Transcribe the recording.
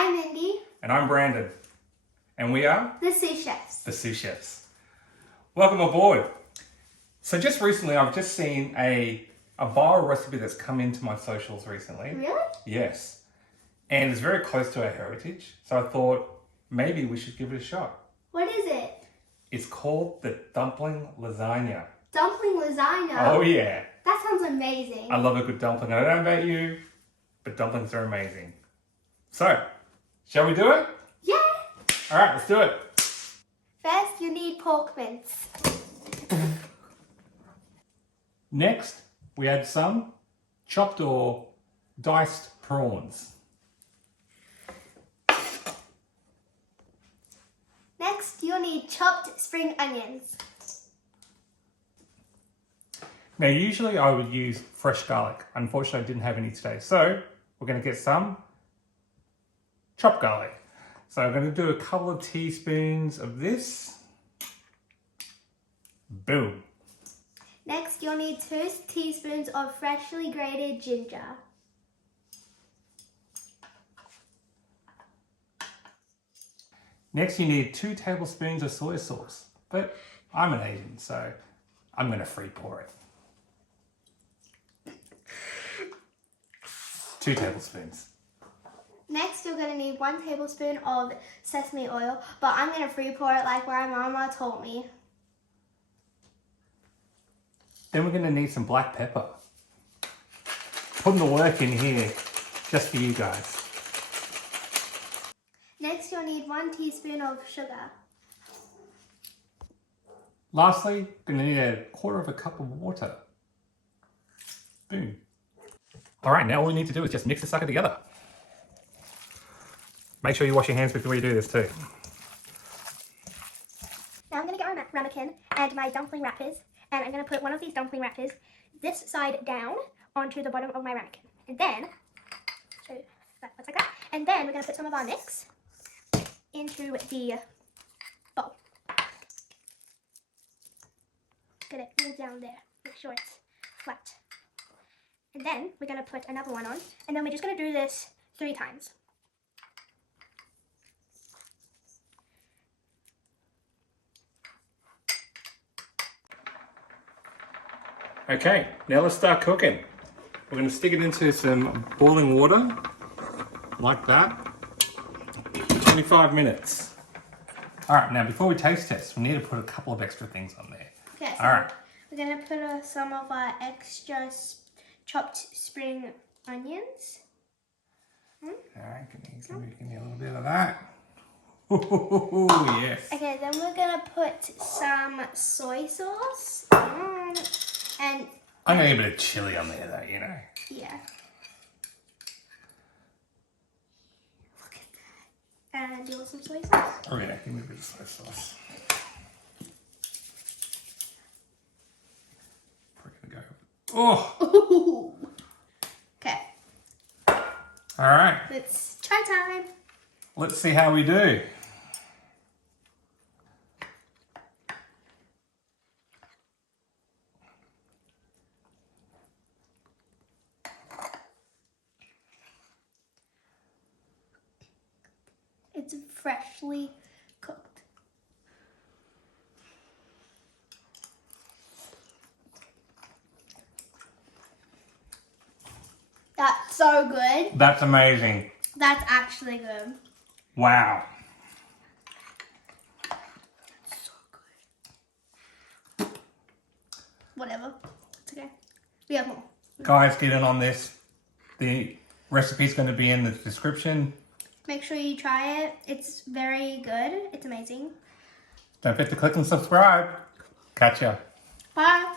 I'm Indi. And I'm Brandon. And we are? The Soo Chefs. The Soo Chefs. Welcome aboard. So just recently, I've just seen a viral recipe that's come into my socials recently. Really? Yes. And it's very close to our heritage. So I thought maybe we should give it a shot. What is it? It's called the Dumpling Lasagne. Dumpling Lasagne? Oh yeah. That sounds amazing. I love a good dumpling. I don't know about you, but dumplings are amazing. So, shall we do it? Yeah. All right, let's do it. First, you need pork mince. Next, we add some chopped or diced prawns. Next, you'll need chopped spring onions. Now, usually I would use fresh garlic. Unfortunately, I didn't have any today. So, we're going to get some chopped garlic. So, I'm going to do a couple of teaspoons of this. Boom. Next, you'll need 2 teaspoons of freshly grated ginger. Next, you need 2 tablespoons of soy sauce. But I'm an Asian, so I'm going to free pour it. 2 tablespoons. Next, you're going to need 1 tablespoon of sesame oil, but I'm going to free pour it like my mama told me. Then we're going to need some black pepper. Putting the work in here just for you guys. Next, you'll need 1 teaspoon of sugar. Lastly, going to need a 1/4 cup of water. Boom. All right, now all we need to do is just mix the sucker together. Make sure you wash your hands before you do this too. Now I'm going to get my ramekin and my dumpling wrappers, and I'm going to put one of these dumpling wrappers this side down onto the bottom of my ramekin. And then, so that looks like that. And then we're going to put some of our mix into the bowl. Get it all down there. Make sure it's flat. And then we're going to put another one on. And then we're just going to do this 3 times. Okay, now let's start cooking. We're going to stick it into some boiling water, like that. 25 minutes. All right, now before we taste test, we need to put a couple of extra things on there. Okay, so all right. We're going to put some of our extra chopped spring onions. All right, give me a little bit of that. Ooh, yes. Okay, then we're going to put some soy sauce. And I'm going to get a bit of chili on there though, you know. yeah. Look at that. And do you want some soy sauce? Oh yeah, give me a bit of soy sauce. We're going to go. Oh! Ooh. Okay, All right, it's try time. let's see how we do. It's freshly cooked. That's so good. That's amazing. That's actually good. Wow. So good. Whatever. It's okay. We have more. Guys, get in on this. The recipe's going to be in the description. Make sure you try it. It's very good. It's amazing. Don't forget to click and subscribe. Catch ya. Bye.